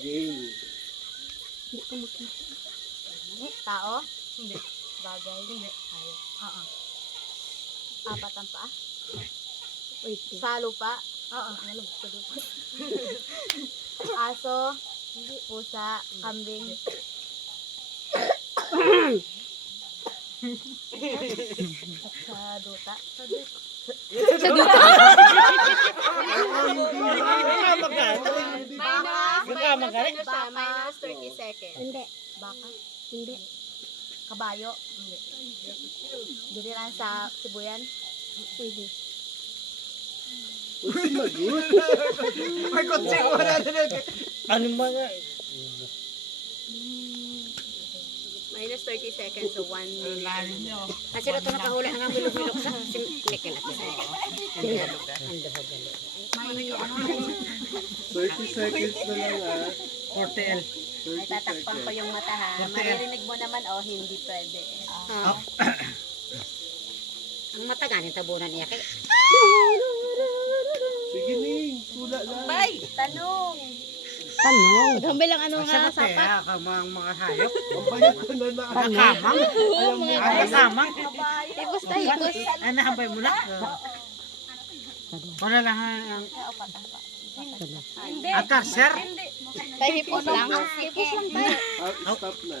Game. Hindi ko makita. Tao? Hindi. Bagay? Hindi. Hayop? Oo. Apat ang paa? Wait. Sa lupa? Oo. Alam, sa lupa. Aso? Hindi. Pusa? Kambing? Sa duta? Sa duta. Minus 30 seconds. Hindi. Baka? Hindi. Kabayo? Hindi. Dili lang sa Sibuyan? Pwede. Huwag sumagot. May kutsing mo na doon. Ano mga? Minus 30 seconds, so 1 minute. Kasi ito nakahuli ang ang bilog-bilog sa simplikin natin. May 30 seconds na lang ah. 4TL. 30 tatakpan ko seconds. yung mata ha. Maririnig mo naman, oh, hindi pwede. Ang mata ganin tabunan niya. Kaya Sige Ning, sula lang. Tanong! tanong. Gamay lang ano nga, Sapat sapat. mga hayop. Mabayat ko na na. Kamang. Ay, kamang. Tipos tayo, tipos. Ay, nahambay mo lang. Wala lang ang... Akar, sir. Tayo hipos lang. Hipos lang tayo. Stop na.